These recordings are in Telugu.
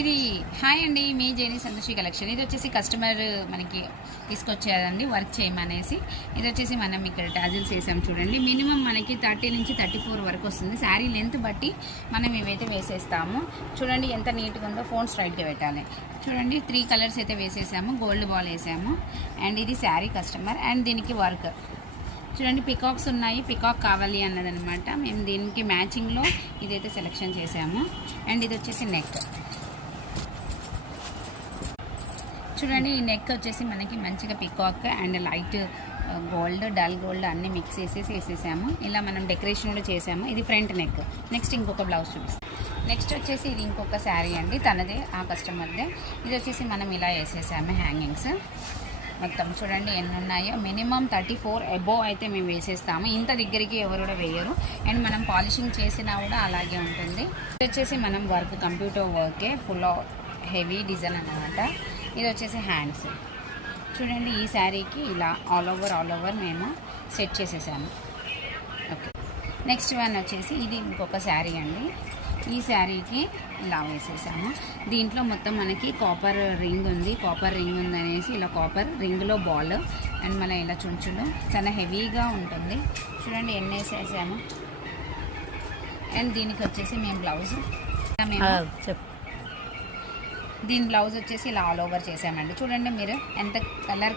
ఇది హాయ్ అండి, మీ జేని సంతోషి కలెక్షన్. ఇది వచ్చేసి కస్టమర్ మనకి తీసుకొచ్చారండి వర్క్ చేయమనేసి. ఇది వచ్చేసి మనం ఇక్కడ టాజిల్స్ వేసాం చూడండి. మినిమం మనకి 30 నుంచి 34 వరకు వస్తుంది. శారీ లెంత్ బట్టి మనం ఇవైతే వేసేస్తాము. చూడండి ఎంత నీట్గా ఉందో. ఫోన్ స్ట్రైట్గా పెట్టాలి. చూడండి 3 కలర్స్ అయితే వేసేసాము. గోల్డ్ బాల్ వేసాము. అండ్ ఇది శారీ కస్టమర్. అండ్ దీనికి వర్క్ చూడండి, పికాక్స్ ఉన్నాయి. పికాక్ కావాలి అన్నదనమాట. మేము దీనికి మ్యాచింగ్లో ఇదైతే సెలెక్షన్ చేసాము. అండ్ ఇది వచ్చేసి నెక్ చూడండి. ఈ నెక్ వచ్చేసి మనకి మంచిగా peacock and light gold, dull gold అన్నీ మిక్స్ చేసేసి వేసేసాము. ఇలా మనం డెకరేషన్ కూడా చేసాము. ఇది ఫ్రంట్ నెక్. నెక్స్ట్ ఇంకొక బ్లౌజ్ చూపిస్తాం. నెక్స్ట్ వచ్చేసి ఇది ఇంకొక శారీ అండి, తనదే, ఆ కస్టమర్దే. ఇది వచ్చేసి మనం ఇలా వేసేసాము హ్యాంగింగ్స్ మొత్తం. చూడండి ఎన్ని ఉన్నాయో. మినిమం 34 అబోవ్ అయితే మేము వేసేస్తాము. ఇంత దగ్గరికి ఎవరు కూడా వేయరు. అండ్ మనం పాలిషింగ్ చేసినా కూడా అలాగే ఉంటుంది. ఇది వచ్చేసి మనం వర్క్ కంప్యూటర్ వర్కే, ఫుల్ హెవీ డిజైన్ అన్నమాట. ఇది వచ్చేసి హ్యాండ్స్ చూడండి. ఈ శారీకి ఇలా ఆల్ ఓవర్ మేము సెట్ చేసేసాము. ఓకే, నెక్స్ట్ వన్ వచ్చేసి ఇది ఇంకొక శారీ అండి. ఈ శారీకి ఇలా వేసేసాము. దీంట్లో మొత్తం మనకి కాపర్ రింగ్ ఉంది. కాపర్ రింగ్ ఉందనేసి ఇలా కాపర్ రింగ్లో బాల్ అండ్ మన ఇలా చుంచులు చాలా హెవీగా ఉంటుంది. చూడండి ఎన్ని వేసేసాము. అండ్ దీనికి వచ్చేసి మేము బ్లౌజ్ దీని బ్లౌజ్ వచ్చేసి ఇలా ఆల్ ఓవర్ చేసామండి. చూడండి మీరు ఎంత కలర్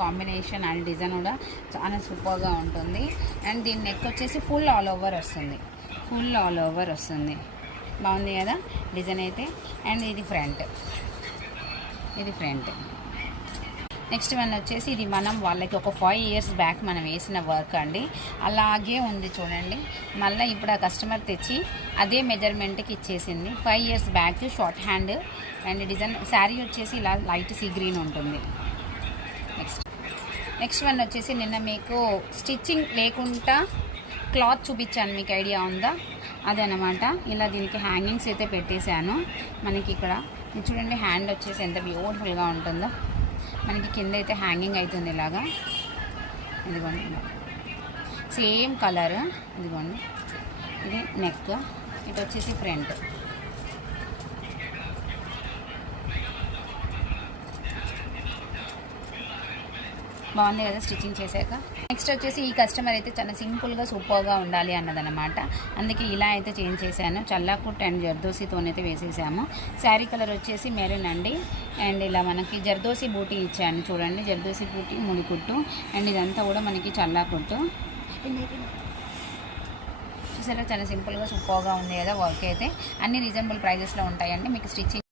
కాంబినేషన్ అండ్ డిజైన్ కూడా చాలా సూపర్గా ఉంటుంది. అండ్ దీని నెక్ వచ్చేసి ఫుల్ ఆల్ ఓవర్ వస్తుంది. బాగుంది కదా డిజైన్ అయితే. అండ్ ఇది ఫ్రంట్. నెక్స్ట్ వన్ వచ్చేసి ఇది మనం వాళ్ళకి ఒక 5 years బ్యాక్ మనం వేసిన వర్క్ అండి. అలాగే ఉంది చూడండి. మళ్ళీ ఇప్పుడు ఆ కస్టమర్ తెచ్చి అదే మెజర్మెంట్కి ఇచ్చేసింది. 5 years back short hand and design. Sari వచ్చేసి ఇలా లైట్ సీ గ్రీన్ ఉంటుంది. నెక్స్ట్ వన్ వచ్చేసి నిన్న మీకు స్టిచ్చింగ్ లేకుండా క్లాత్ చూపించాను, మీకు ఐడియా ఉందా? అదనమాట. ఇలా దీనికి హ్యాంగింగ్స్ అయితే పెట్టేశాను. మనకి ఇక్కడ చూడండి హ్యాండ్ వచ్చేసి ఎంత బ్యూటిఫుల్గా ఉంటుందో. మనకి కింద అయితే హ్యాంగింగ్ అవుతుంది ఇలాగా. ఇదిగోండి సేమ్ కలర్. ఇదిగోండి ఇది నెక్. ఇటు వచ్చేసి ఫ్రంట్. బాగుంది కదా స్టిచ్చింగ్ చేశాక. నెక్స్ట్ వచ్చేసి ఈ కస్టమర్ అయితే చాలా సింపుల్గా సూపర్గా ఉండాలి అన్నదనమాట. అందుకే ఇలా అయితే చేంజ్ చేశాను. చల్లాకుట్ అండ్ జర్దోసితోనైతే వేసేసాము. శారీ కలర్ వచ్చేసి మెరూన్ అండి. అండ్ ఇలా మనకి జర్దోసి బూటీ ఇచ్చాను చూడండి. జర్దోసి బూటీ ముడికుట్టు. అండ్ ఇదంతా కూడా మనకి చల్లాకుట్టు. చూసారా చాలా సింపుల్గా సూపర్గా ఉంది కదా వర్క్ అయితే. అన్ని రీజనబుల్ ప్రైజెస్లో ఉంటాయండి. మీకు స్టిచ్చింగ్